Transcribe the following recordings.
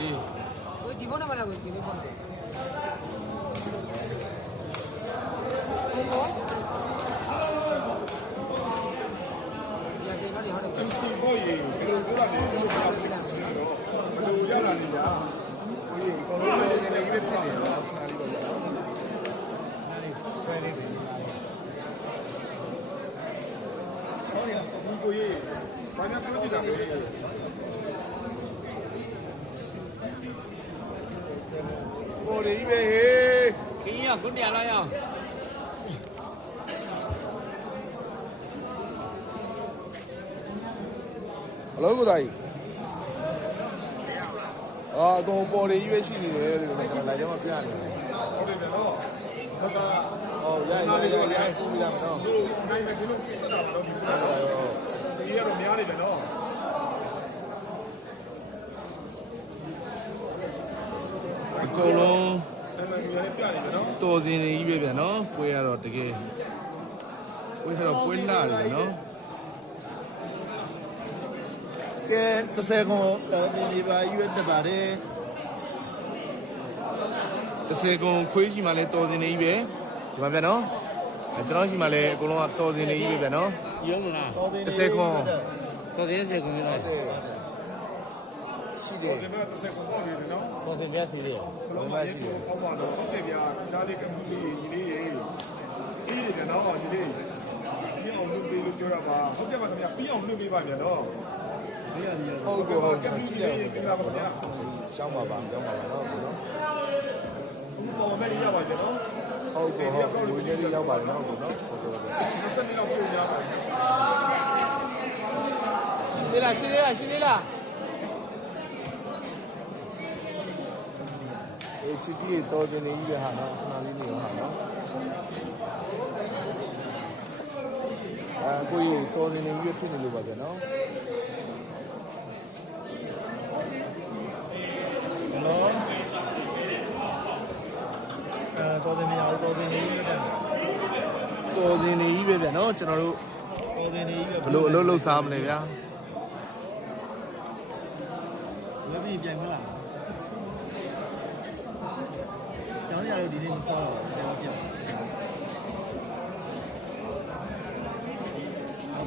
လေးကိုဒီဖုန်းနံပါတ်လာကိုဒီဖုန်းနံပါတ်ဒီအတင်းတော့ဒီဟောတယ် သူစီဖို့ရေဒီလိုပြောတာလေဒီလိုပြောတာလေတော့ဘယ်လိုရောက်လာနေကြဟိုရေကောလုံးလေးနေနေကြီးဖြစ်နေတော့ခဏလေးတော့ရအောင်ဆွဲနေတယ်ဟောရဘူးကိုရေဘာညာပြောကြည့်တာလေပေါ်လေးပဲဟေး ခင်းရကွ တ်တရားလာရအောင်ဘလို့ကိုသားကြီးအာအကုန်ပေါ်လေးကြီးပဲရှိနေတယ်ဒီကလာကြောင်းပြနေတယ်ဟုတ်တယ်ဗျာတော့ဘက်ကဟောရိုက်ရိုက်ရိုက်ရိုက်ပြီးလာမနော်ဒီနိုင်မယ်ဒီလိုစက်တာမလို့ဒီကတော့များနေတယ်နော်အကုန်လုံးအဲ့မှာဒီလည်းပြနေ တယ်နော်တော်စင်နေကြီးပဲဗျာနော်ပွဲရတော့တကယ်ပွဲရတော့ပွဲလာတယ်ဗျာနော်ကဲ30ခွန်တော်ဒီဒီပါရွတ်တပါတယ်30ကုန်ခွေးရှိမှလည်းတော်စင်နေကြီးပဲဒီမှာဗျာနော်အဲကျွန်တော်ရှိမှလည်းအကုန်လုံးကတော်စင်နေကြီးပဲဗျာနော်ရုံးမလားတော်ဒီ30ခွန်တော်သေးစေကုန်ပြီလား ရှိတယ်ဒီမှာတစ်ဆက်ပေါ်နေတယ်နော်တော်သေးပြစီလေးရောဘလုံးမရေပေါ်ပေါ့ပါတော့ဟုတ်တယ်ဗျာဒါလေးကမှုလေးညီလေးရေအေးတယ်နော်ညီလေးပြီးအောင်လုပ်ပေးလို့ပြောတာပါဟုတ်ကဲ့ပါခင်ဗျာပြီးအောင်လုပ်ပေးပါဗျာနော်ဟုတ်ကဲ့ဟုတ်ကဲ့ကဲ့ကြကြည့်ည့်ရရပြပါခင်ဗျာရှောင်းပါပါရှောင်းပါပါနော်နော်ဘူးပေါ်မဲ့ရပါကြနော်ဟုတ်ကဲ့ဟုတ်ဝေးလေးရောက်ပါတယ်နော်ဟုတ်နော်ဟုတ်ကဲ့ဟုတ်ကဲ့20မိနစ်လောက်ပြရပါရှိသေးလားရှိသေးလားရှိသေးလား ချစ်ကြီးတော်စင်နေကြီးပဲဟာနော်ခဏလေးနေရောဟာနော်အာကိုကြီးတော်စင်နေကြီးဖြစ်နေလို့ပါဗျာနော်နော်အဲတော်ဒီနေရာတော်ဒီနေရွတ်တယ်တော်စင်နေကြီးပဲဗျာနော်ကျွန်တော်တို့တော်ဒီနေရွတ်ဘလို့အလုပ်လုပ်စားမလဲဗျာဝက်ပြီးပြန်ခလာကျောင်းရ တော့ဒီနေ့မဆောတော့ဘူးပြန်ပြန်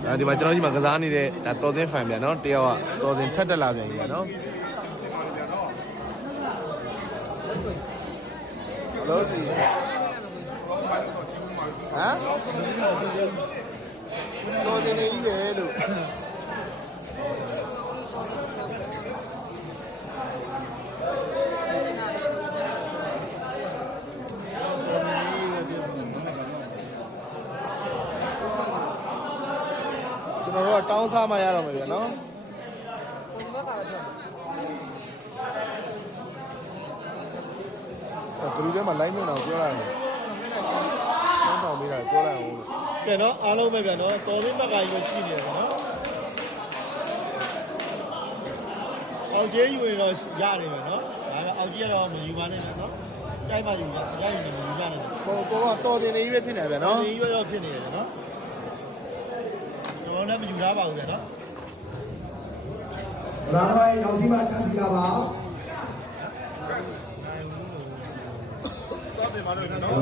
အဲဒီမှာကျွန်တော်ဒီမှာကစားနေတဲ့ဒါတော်စင်ဖန်ဗျာနော်တယောက်ကတော်စင်ထက်တက်လာပြန်ပြီဗျာနော်ဘလို့ဒီဟမ်တော်စင်နေကြီးပဲလို့ တော်တို့ကတောင်းစားမှရတော့မယ်ဗျာနော်ကိုဒီဘက်ကလည်းကြောက်ဘယ်သူထဲမှာ line မြုံအောင်ပြောလိုက်တယ်တောင်းတောင်းပေးတာပြောလိုက်အောင်လို့ပြန်နော်အားလုံးပဲပြန်နော်တော်ဒီဘက်ကကြီးပဲရှိနေတယ်နော်အောင်ကျေးယူရင်တော့ရတယ်ပဲနော်ဒါပေမဲ့အောင်ကျေးကတော့မယူပါနဲ့နော်တိုက်မှယူပါတိုက်ရင်မယူပါနဲ့ဟိုကိုကတော်တင်နေကြီးပဲဖြစ်နေဗျာနော်နော်ဒီရွရောဖြစ်နေတယ်နော်ကျွန် တော်လည်းမယူထားပါဘူးဗျာနော်ရာတော်ရဲ့နောက်စီမတန်းစီလာပါစောတင်ပါလို့နော်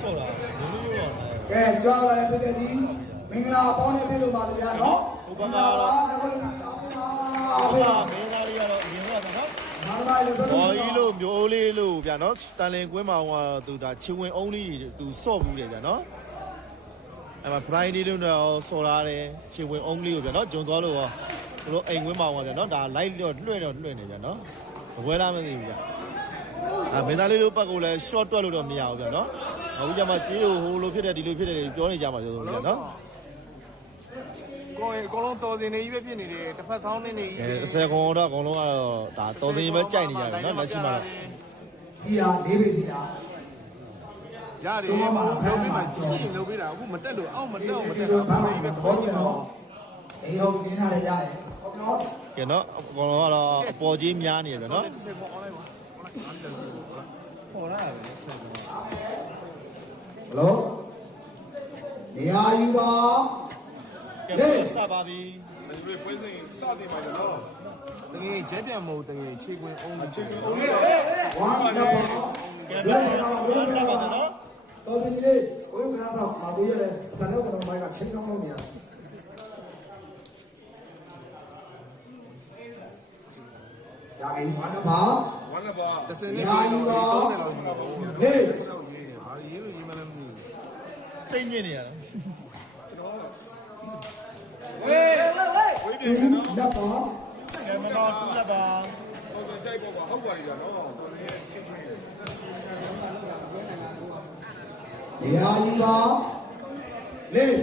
ဆော့တာဘယ်လိုရောကဲကြွားလာတဲ့ပြည်သူကြီးမင်္ဂလာပေါင်းနေပြီလို့ပါဗျာနော်ဟုတ်ပါပါငါတို့လည်းတောင်းပါဟုတ်ဗျာပါမင်းသားလေးကတော့အရင်ကဗျာနော်ငါတို့လည်းဆိုဘော်ကြီးလို့မျိုးလေးလို့ဗျာနော်တန်လင်ကွင်းမှာဟိုသူဒါချီဝင်အုံးလေးသူစော့ဘူးတယ်ဗျာနော် အဲ့မှာ Friday လို့တော့စော်လာတယ်ချီဝင်အုံးလေးကိုဗျာနော်ဂျုံသွားလို့ရောသူတို့အိမ်ကွင်းမှာဟိုဗျာနော်ဒါ light တော့လွှဲတော့လွှဲနေဗျာနော်ဘွဲလားမသိဘူးဗျာအဲမင်းသားလေးတို့ပတ်ကိုလည်း short တွက်လို့တော့မရဘူးဗျာနော်အခုကျမှကြေးဟိုလိုဖြစ်တယ်ဒီလိုဖြစ်တယ်ပြောနေကြမှာဆိုလို့ဗျာနော်ကိုယ်အကုန်လုံးတော်တင်နေကြီးပဲဖြစ်နေတယ်တစ်ဖက်သောင်းနေနေကြီးအဲ10ခွန်တော့အကုန်လုံးကတော့ဒါတော်တင်ပဲကြိုက်နေကြတယ်နော်လက်ရှိမှာတော့စီယာလေးပေစီယာ ရတယ်လုပ်ပြီးမှစီစဉ်လုပ်ပြီးတာအခုမတက်လို့အောက်မတက်အောင်မဒီတက်လိုတော့ပါဘာမလို့ပဲဘောရနော်အေးဟုတ်နေထားရရတယ်ဟုတ်ကဲ့နော်ကဲနော်အကောင်လုံးကတော့အပေါ်ကြီးများနေတယ်ဗျာနော်စေပေါ်အောင်လိုက်ပါပေါ်လာတယ်ဟလိုနေရာယူပါကဲစပါပြီဒီလိုပွဲစဉ်စတင်ပါကြနော်တကယ်ကျက်ပြန်မဟုတ်တကယ်ခြေခွင်အုံးခြေခွင်အုံးဝါနဘောကဲဘဗျာယ် လိုနော်လဲဘယ်ဘလိုယ်လဲလိုလဲနော်တော်စင်ကြီးလေးကိုယ်ကနာတော့မပေးရတယ်အတန်တော့ကတော့မိုက်ကချင်းကောင်းလို့နေရရပြီဝါနဘောဝမ်းလည်းပါတစ်စင်းနဲ့30လောက်ရှိမှာပေါ့ဟေးဘာရေးလို့ရေးမလဲမသိဘူးစိတ်ညစ်နေရတာဝေးတယ်နော်လက်ပါကဲမတော်တူလက်ပါတော်တော်ကြိုက်ပေါ့ကွာဟုတ်ပါပြီနော်တော်တော်ရဲ့ချင်းချင်းတ ရားယူပါလေး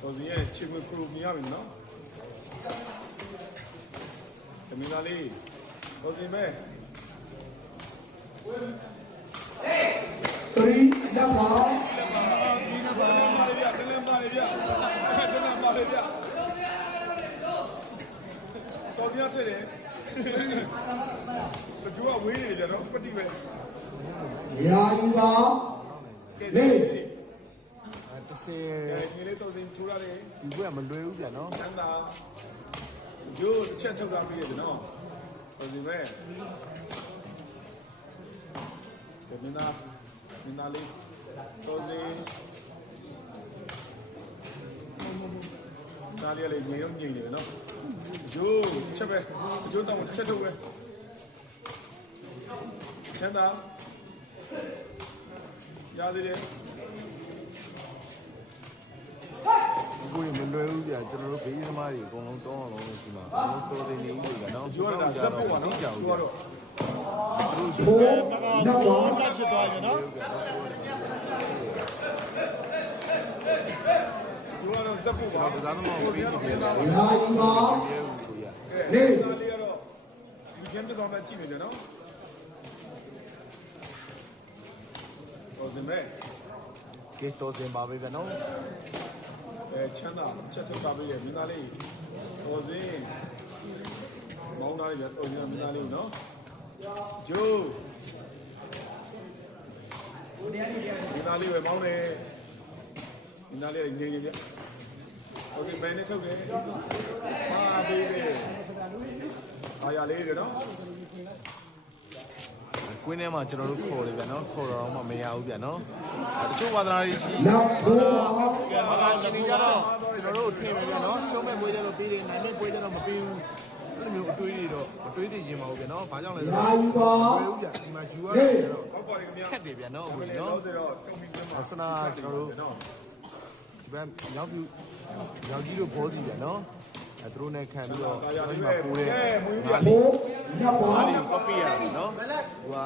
တော်စီရဲ့ချင်းဝင်ပရိုမြင်ရပြီနော်သမီးသားလေးတော်စီမဲ3လက်ပါ ဒီနဘာပါလေဗျတလင်းပါလေဗျတလ င်းပါလေဗျတော်ပြထက်တယ်ဘကျူကဝေးနေကြတော့ပတိပဲတရားယူပါလေးတစ်စင်းညီလေးတော်စီထူရတယ်ဒီဘက်ကမလွယ်ဘူးဗျာနော်ချမ်းသာဂျိုးတစ်ချက်ထုတ်တာပြီးရတယ်နော်တော်စီမဲဒီမင်းသားမင်းသားလေးတော်စီ သားလေးလေးငြိမ်ရုံငြိမ်နေတယ်နော်ဂျိုးချက်ပဲဂျိုးတော့တစ်ချက်ထုတ်ပဲချမ်းသာရသေးတယ်ကိုယ်မလွယ်ဘူးဗျာကျွန်တော်တို့ဘေးသမားတွေအကုန်လုံးတောင်းအောင်လို့ရှိမှာအကုန်လုံးတော်တင်နေပြီဗျာနော်ဂျိုးကဒါဇက်ဖို့ပါနော်ကြောက်ဂျိုးဗျာကတော့4မလက်တော်ပါတက်ဖြစ်သွားပြီနော် ဂျိုးကတော့ဇက်ဖို့ပါဒါသာမဟုတ်ပြီးပြီဗျာတရားယူပါရဲဦးကိုရလေးလေးကတော့ဒီကျင်းပြတော့မှကြည့်နေတယ်နော်ဟိုစမဲကဲတော်စင်ပါပဲဗျာနော်အဲချမ်းသာချက်ထုတ်ပါပြီလေမင်းသားလေးဟိုစင်းမောင်းသားလေးဟိုစင်းမင်းသားလေးနော်ဂျိုးမင်းသားလေးပဲမောင်းနေမင်းသားလေးငြိမ်နေပြ โอเคမင်းနဲ့ထုတ်တယ်ဟာဘေးလေးအားရလေးတယ်နော် ကွင်းထဲမှာကျွန်တော်တို့ခေါ်တယ်ဗျာနော်ခေါ်တော့မှမရဘူးဗျာနော်တချို့ဝါသနာတွေရှိ လက်ဖိုးပါ ကဲမကစနေကြတော့ကျွန်တော်တို့ထင်မယ်ဗျာနော်ရှုံးမဲ့ပွဲကြတော့ပေးတယ်နိုင်မဲ့ပွဲကြတော့မပေးဘူးအဲ့လိုမျိုးအတွေးတွေတော့အတွေးတွေရင်ပါဘူးဗျာနော်ဘာကြောင့်လဲဆို တရား တော့ ယူပါ ဝယ်ဦးဗျာဒီမှာယူရတယ်တော့ ဟုတ်ပါတယ်ခင်ဗျာ ခက်တယ်ဗျာနော်ဝင် နော် နော် ဆိုတော့တုံပြီးပြန်ပါ အစနာကျွန်တော်တို့ နော် ဒီဘက်ရောက်ပြ ရောက်ကြီးတို့ဘောစီဗျာနော်အဲသူတို့နဲ့ခံပြီးတော့ဒီမှာပိုးတယ်ငါလေး4လက်ပါငါလေးကို copy ရတယ်နော်သူက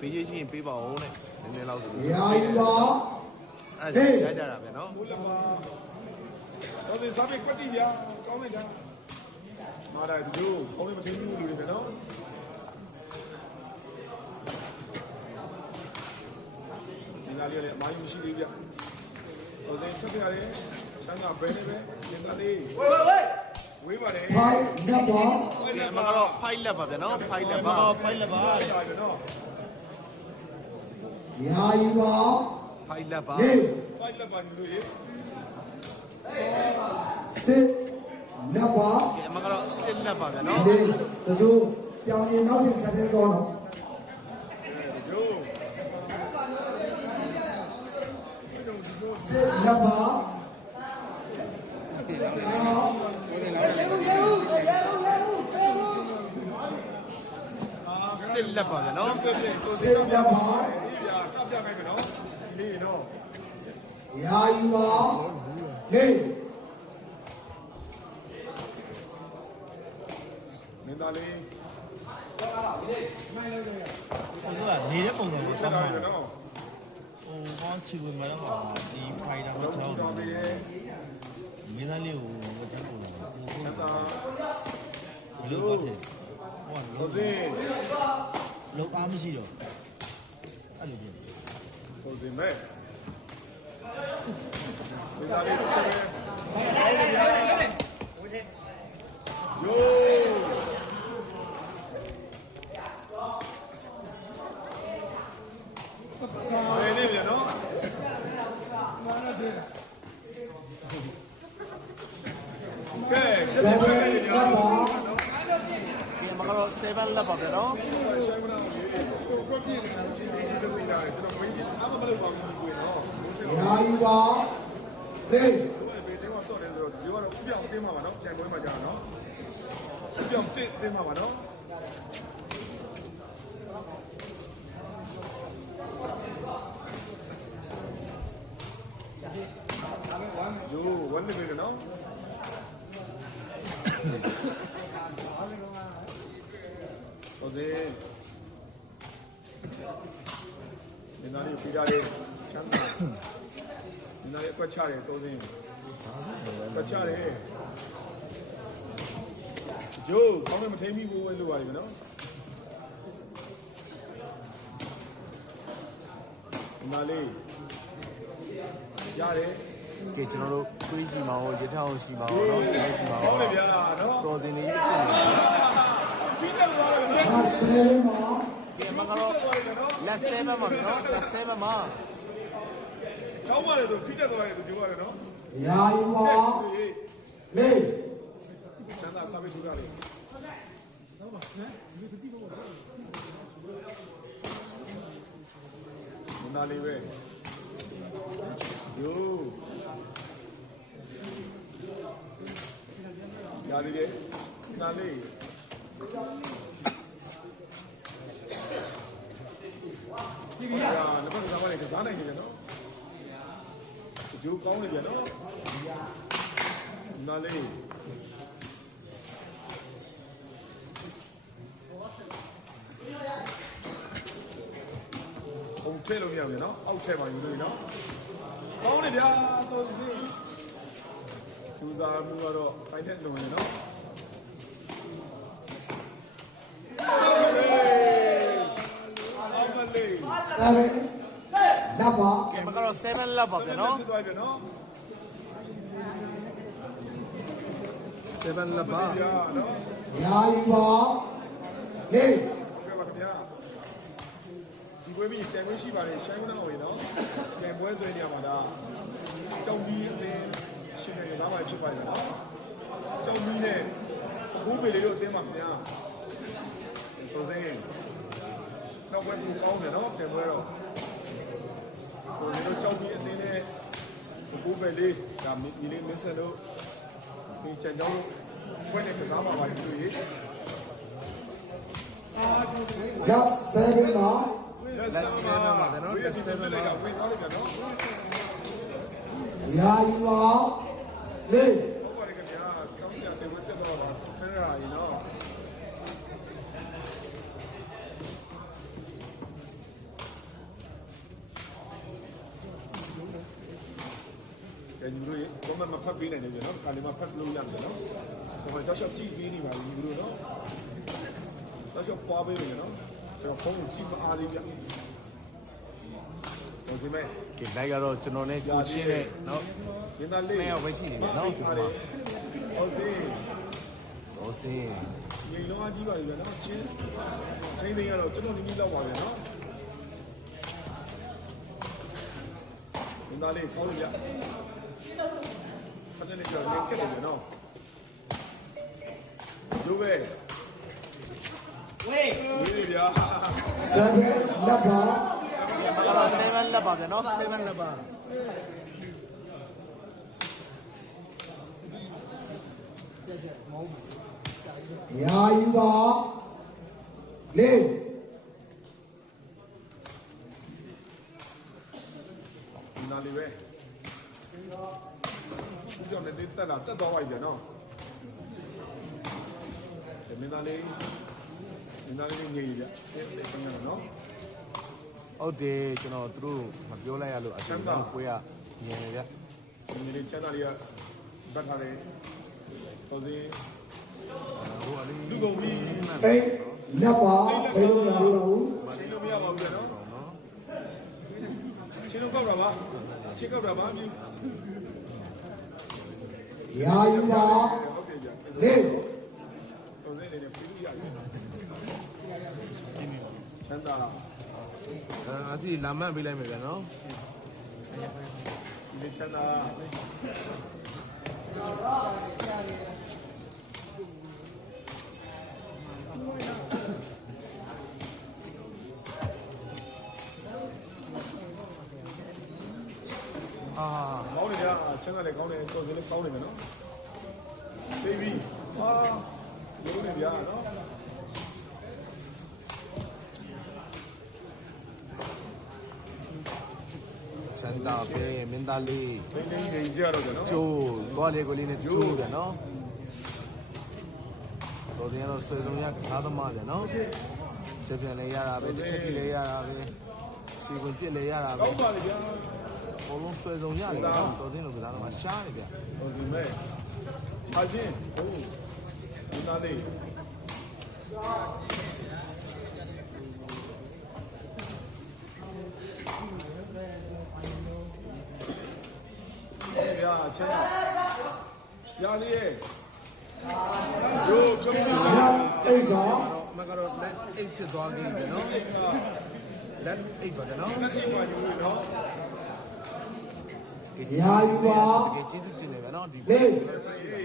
ပေးရရှိရင်ပေးပါဦးတဲ့နည်းနည်းလောက်ဆိုတရားယူပါအဲ့ဒါရကြတာဗျာနော်ဘူးလပါတော့ဒီစားပိတ်ကွက်တီဗျာကောင်းလိုက်တာမာတာဒီလိုကောင်းမထင်းဘူးလူတွေပဲနော်ဒီလာလေးလည်းအမိုင်းမရှိသေးဗျဟိုတဲ့ချက်ပြရတယ် ချမ်းသာဘဲနေပဲဒီလာလေးဝေးဝေးဝေးပါတယ်5လက်ပါဒီမှာကတော့ fight လက်ပါဗျာနော် fight လက်မပါတော်ဖိုက်လက်ပါရတယ်နော်တရားယူပါ fight လက်ပါလေးဖိုက်လက်ပါလူတွေစစ်လက်ပါဒီမှာကတော့စစ်လက်ပါဗျာနော်လေးတချို့ပြောင်းရင်နောက်ထပ်ဆက်တဲ့ကောင်းတော့ဂျိုးစစ်လက်ပါအော် စစ်လက်ပါဗျာနော်စစ်စစ်ကိုစစ်လက်ပါဒီဗျာကပ်ပြလိုက်မယ်နော်ဒီနော်တရားယူပါလေးမင်းသားလေးသူကနေတဲ့ပုံစံကိုစစောက်င့်တာမှာရနော်ဟိုကောင်းချီဝင်မှာတော့ဒီဖိုင်တာကိုတော့ကျွန်တော့တော်ပြီးမင်းသားလေးကိုဝတ်ချပုံစံကိုစက်တာဒီလိုပါတယ်ဟိုဟိုစင်း 有阿米西了，阿里边，都是没。来来来来来来，我先。哟。Yeah. လုပ်ပါဘူးကိုနော်ရာယူပါလေးဘယ်တင်းကဆော့တယ်ဆိုတော့ဒီကတော့ဥပြောင်တင်းမှာပါနော်ပြန်ပွဲမှာကြာနော်ဥပြောင်တင်းတင်းမှာပါနော်ယိုဝမ်းနေပြီနော် ဟုတ်တယ်ဒီနားလေးပြရတယ်ချမ်းသာဒီနားလေးအကွက်ချတယ်သုံးစင်းကွက်ချတယ်ဂျိုးကောင်းတယ်မထိန်မိဘူးလို့ပါတယ်နော်ဒီနားလေးရတယ်ကဲကျွန်တော်တို့တွေးစီမှာဟောရထားအောင်ရှိမှာဟောနော်ကျွန်တော်ရှိမှာဟောဟုတ်တယ်ဗျာနော်တော်စင်လေးဖြစ်နေပြီးတယ် လို့ပြောတယ်ဒါ7မှာကဲမှာကတော့လက်7မှာဗျာနော်လက်7မှာကောင်းပါလေဆိုဖိတက်သွားတယ်သူပြောရတယ်နော်ရာယူပါလေးစမ်းသာစာပေထူတာလေမနာလေးပဲယိုရာဒီလေနာလေး ဒီကရာနံပါတ်ကစားလိုက်ကစားနိုင်တယ်နော်ဂျိုးကောင်းနေပြန်နော်နာလေးဟိုထည့်လို့မရဘူးနော်အောက်ထည့်ပါယူလို့နော်ကောင်းတယ်ဗျာတော်စီသူစားမှုကတော့ဖိုင်တဲ့လုံနေနော်အောက်မလေး 7လက်ပါကဲမှာကတော့7လက်ပါဗျာနော်ဖြစ်သွားပြီနော်7လက်ပါဗျာနော်ရာယူပါလေးဟုတ်ကဲ့ပါခင်ဗျာဒီပွဲပြီးတိုင်ပွဲရှိပါလေရှိုင်းမနာဝင်နော်တိုင်ပွဲဆွဲနေရမှာဒါတောင်ကြီးအသင်းရှင်နေသားမှဖြစ်ပါလေနော်တောင်ကြီးနဲ့ဘူးပေလေးတို့အသင်းပါခင်ဗျာတော်စင်း နောက်ဘက်ကိုကောင်းတယ်နော်တိုင်ပွဲတော့ကိုယ်တို့တောင်ကြီးအသင်းနဲ့ဘူးပေလေးဒါမိလေးမင်းစင်တို့ဒီချန်ကျောင်းဖွဲ့နေကစားပါပါလို့ရေးရပ်7မှာလက်ဆယ်မှာဗျာနော်လက်ဆယ်မှာဝင်သွားလိုက်ကြနော်ရာယူပါလေးဟုတ်ပါတယ်ခင်ဗျာကောင်းကြတယ်ဝတ်တက်တော့ပါခဏရာကြီးနော်ကဲညီတို့ရေဘမမဖတ် ပေးနိုင်တယ်ဗျာနော်ကာလီမဖတ်လို့ရတယ်နော်ဟိုမှာကြောက်ကြည့်ပေးနေပါညီတို့နော်ကြောက်ပွားပေးနေနော်ကျွန်တော်ဖုန်းကိုကြည့်မအားသေးဗျဟိုဒီမဲ့ကဲလိုက်ကတော့ကျွန်တော်နဲ့ကိုချင်းနဲ့နော်မင်းသားလေးနှစ်ယောက်ပဲရှိနေတယ်နော်ကျွန်တော်ဟုတ်ပြီတော်စင်ရေလုံးအကြီးပါပြီဗျာနော်ချင်းချင်းသိန်းကတော့ကျွန်တော်ဒီနေ့လောက်ပါဗျာနော်မင်းသားလေးဖောက်လို့ရ ခဏလေးကြော်နေကြတယ်ဗျာနော်ဒုပဲဝေးရေးဗျာ7လက်ပါမှာကတော့7လက်ပါဗျာနော်7လက်ပါရာယူပါလေးမင်းသားလေးပဲ ဒီကြောင့်လည်းတက်လာတက်သွားပါပြီဗျာနော်မင်းသားလေးမင်းသားလေးငြိမ်ဗျာစိတ်စိတ်ကောင်းရနော်ဟုတ်တယ်ကျွန်တော်သူတို့မပြောလိုက်ရလို့အရှင်ကကိုရညင်ရဗျဒီနေ့ချမ်းသာလေးကဘတ်ထားတယ်တော်စင်းဟိုအလေးလူကုန်ပြီအိတ်လက်ပါချိန်လို့မရသေးပါဘူးရှင်းလို့မရပါဘူးဗျာနော်ရှင်းလို့ကောက်တာပါရှင်းကောက်တာပါမြင် ရာယူပါဟုတ်ကဲ့ဗျာလေးတော်စင်းနေနဲ့ပြည်လို့ရတယ်ချမ်းသာအဲအစီလာမှန်ပေးလိုက်မယ်ဗျာနော်ဒီလေးချမ်းသာအာ င်းနေကြချမ်းသာတယ်ကောင်းတယ်ကိုယ်ကလေးကောင်းနေမယ်နော်ဘေဘီဟာလုံးနေကြနော်စန်တာပဲမင်းသားလေးလိမ့်လိမ့်နေကြတော့ကျွန်တော်ကျိုးသွားလေကိုလေးနဲ့ကျိုးဗျာနော်တော်တယ်တော့ဆွေဆုံးရကစားသမားဗျာနော်ချက်ပြန်လဲရတာပဲတစ်ချက်ထိလဲရတာပဲစီကွန်ပြစ်လဲရတာပဲကောင်းပါလေဗျာ ဘလုံးဆွေဆုံးရတယ်ဗျာနော်တော်တယ်လို့ကစားသမားရှားနေဗျာဟိုဒီမဲ့ဟာချင်းဟိုဒီနာလေးဗျာချမ်းသာရလေးရဲ့ဂျိုးကမ္ဘာလက်အိတ်ကမကတော့လက်အိတ်ဖြစ်သွားပြီဗျာနော်လက်အိတ်ပါဗျာနော်ဒီမှာယူနော် ရာယူပါတကယ်ကျေးဇူးတင်တယ်ဗျာနော်ဒီလေး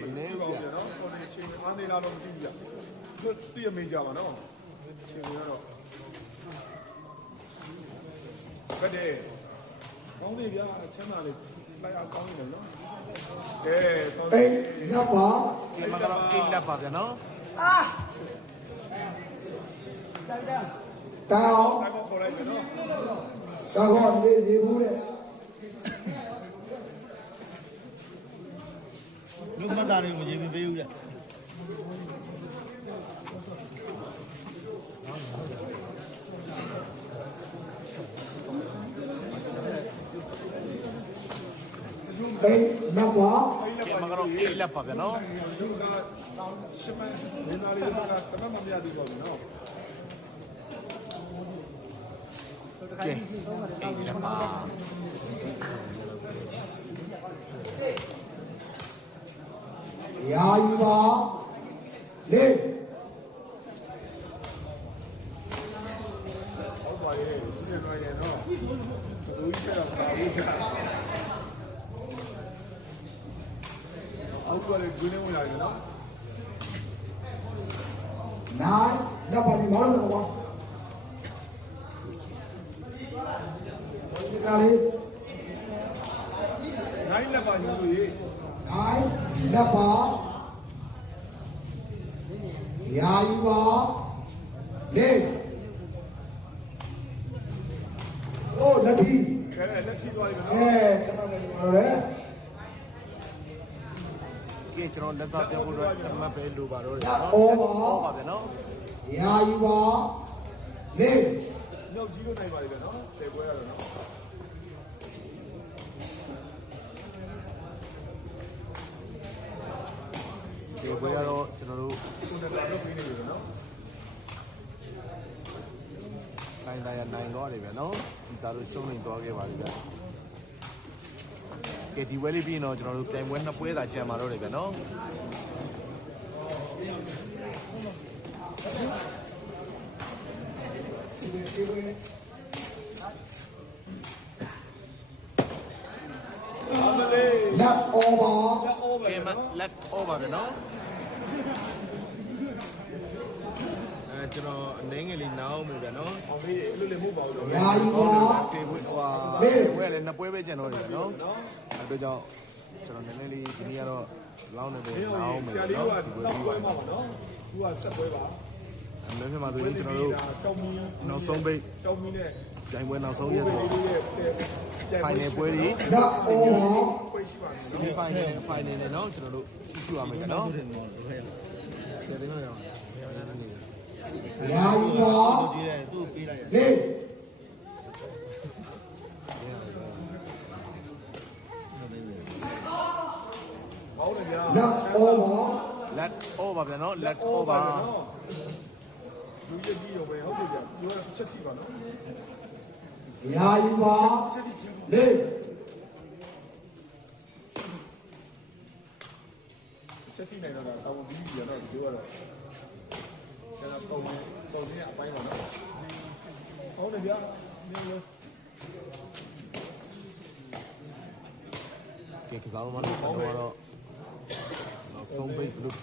မနေဒီဘူးပါဗျာဦးနော်ဟိုဒီချင်းအားနေလားတော့မသိဘူးဗျသူတိရမေးကြပါနော်ချင်းရတော့ဘယ်တဲ့ကောင်းတယ်ဗျာချမ်းသာလေးလိုက်အောင်ကောင်းနေတယ်နော်ကဲကောင်းအိတ်လက်ပါဒီမကတော့အိတ်လက်ပါဗျာနော်တောင်းတိုင်းပေါ်ခေါ်လိုက်မယ်နော်သာခေါ်လေးစီဘူးတဲ့ လူကမသားတွေကိုမရေမပေးဘူးတဲ့အိတ်လက်ပါဒီမကတော့အိတ်လက်ပါဗျာနော်လူကတောင်းရှမန်မင်းသားလေးကတမမမရသေးပါဘူးနော်ကဲအိတ်လက်ပါ ရာယူပါလေးဟုတ်ပါရဲ့ဒီနေ့တော့ရဲ့ ရေနိုင်လက်ပါရာယူပါလေးโอ้လက်ထီခဲလက်ချီသွားပြီနော်အဲတမန်တယ်လို့လေကဲကျွန်တော်လက်စားပြောဖို့အတွက်အမှတ်ပဲလိုပါတော့တယ်လက်နော်အောပါဟောပါဗျာနော်ရာယူပါလေးနှုတ်ကြီးလို့နိုင်ပါလိမ့်မယ်နော်တေပွဲရတော့နော် ဒီဘွေကတော့ကျွန်တော်တို့ကိုယ်တိုင်လုပ်ပြီးနေပြီနော်ခိုင်းတိုင်းနိုင်တော့တယ်ဗျာနော်ဒီသားတို့ရှုံးနေသွားခဲ့ပါလိမ့်ဗျာကဲဒီဝဲလေးပြီးရင်တော့ကျွန်တော်တို့ပြိုင်ပွဲနှစ်ပွဲသာကြံပါတော့တယ်ဗျာနော်စီဝေစီဝေအားမလေးလက်အောပါအော်ပဲကဲမနော်လက်ဩပါဗျာနော် ကျွန်တော်အနေငယ်လေးနားအောင်မယ်ဗျာနော်အောင်လေးအဲ့လိုလေးမဟုတ်ပါဘူးတော့ရာယူပါဒီဘွေဟိုဟာဘွေလည်းနှစ်ပွဲပဲကြံတော့တယ်ဗျာနော်အဲတို့ကြောင့်ကျွန်တော်နည်းနည်းလေးဒီနေ့ကတော့လောင်းနေတယ်ဒီနားအောင်မယ်ဆရာဗျာလေးကနော်ဒီဘွေတော့ပြီးပွဲပါမှာပါနော်သူကဆက်ပွဲပါအမေဖြစ်မှာဆိုရင်ကျွန်တော်တို့တောင်းမီနောက်ဆုံးပိတ်တောင်းမီနဲ့ပြိုင်ပွဲနောက်ဆုံးရက်ပွဲတွေလေးရဲ့ဖိုင်နယ်ပွဲတွေလက်အောပါပွဲရှိပါဆီမီဖိုင်နယ်ဖိုင်နယ်နဲ့နော်ကျွန်တော်တို့ကြည့်ကြရမယ်နော်ဆယ်သိန်းလောက်ရအောင် ရာယူပါကြီးတယ်သူ့ပေးလိုက်ရလေးဘောင်းတယ်ဗျာလက်အောပါလက်ဩပါဗျာနော်လက်ဩပါလူရကြီးရောပဲဟုတ်တယ်ဗျာသူကချက်ထိပါနော်ရာယူပါလေးချက်ထိနိုင်တော့တာတောင်းပြီးပြီနော်ဒီကတော့ ဒါကပုံပုံနေအပိုင်းပါနော်ဟုတ်တယ်ဗျာနင်းလို့ကဲကစားသမားတွေကတော့တော့ဆုံးပိတ်လို့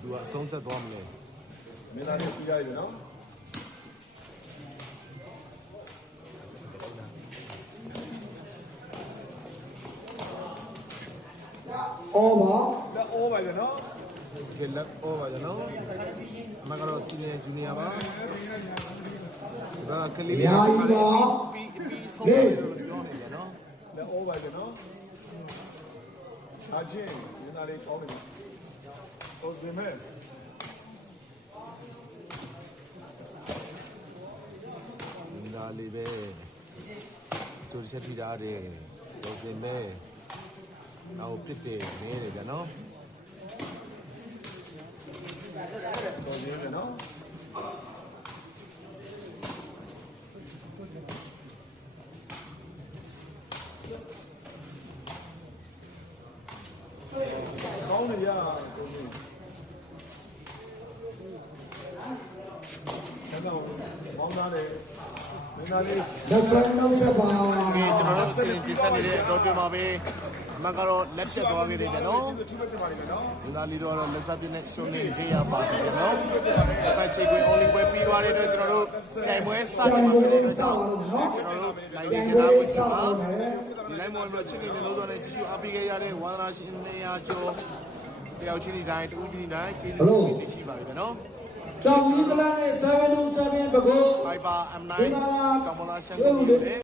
သူကအဆုံးသက်သွားမလဲမင်းသားလေးပြီးရတယ်နော်အော်ပါလက်အိုးပါရနော်ကဲလက်အော်ပါကျွန်တော်အမကတော့ စီနီယာဂျူနီယာပါဒါကလေးရာကြီးပါပြီးပြီးဆုံးတယ်လို့ပြောနေကြနော်လက်အိုးပါရနော်အချင်းမင်းသားလေးကောင်းတယ်တော့စင်မဲ့ဒါလေးပဲကျိုးချက်ထိတာတယ်တော့စင်မဲ့နောက်ပြစ်တယ်နေတယ်ဗျာနော် တော့စင်မဲ့နော်ကောင်းတယ်ရကိုကြီးကျွန်တော်မောင်းသားတယ်မင်းသားလေးလက်ဆွဲနှုတ်ဆက်ပါဒီကျွန်တော်တို့အစီအစဉ်ပြဆက်နေတဲ့အတော့ပြင်ပါပဲအ မကတော့လက်ပြတ်သွားခဲ့တယ်ဗျာနော်ဒီထိပဲတင်ပါလိမ့်မယ်နော်ဒီသားလေးတော့လက်စားပြနဲ့ရှုံးနေကြရပါတယ်ဗျာနော်။ပတ်ချေကွေ only ပွဲပြီးသွားတဲ့အတွက်ကျွန်တော်တို့ပြိုင်ပွဲစတင်မှာဖြစ်တဲ့အတွက်ကြောင့်ကျွန်တော်တို့နိုင်နေကြတာကိုဒီမှာဒီနိုင်မွန်တို့ချစ်နေလို့တော့လည်းကြည့်ရှုအားပေးခဲ့ရတဲ့ဝါသနာရှင်နေရာကျော်တယောက်ချင်းဒီတိုင်းတူချင်းဒီတိုင်းကျေးဇူးတင်ရှိပါတယ်ဗျာနော်ကြောင်ကြီးကလန်းနဲ့727ဘကို။ Viber M9 ဒီကလာကမ္ဘာရှန်ကို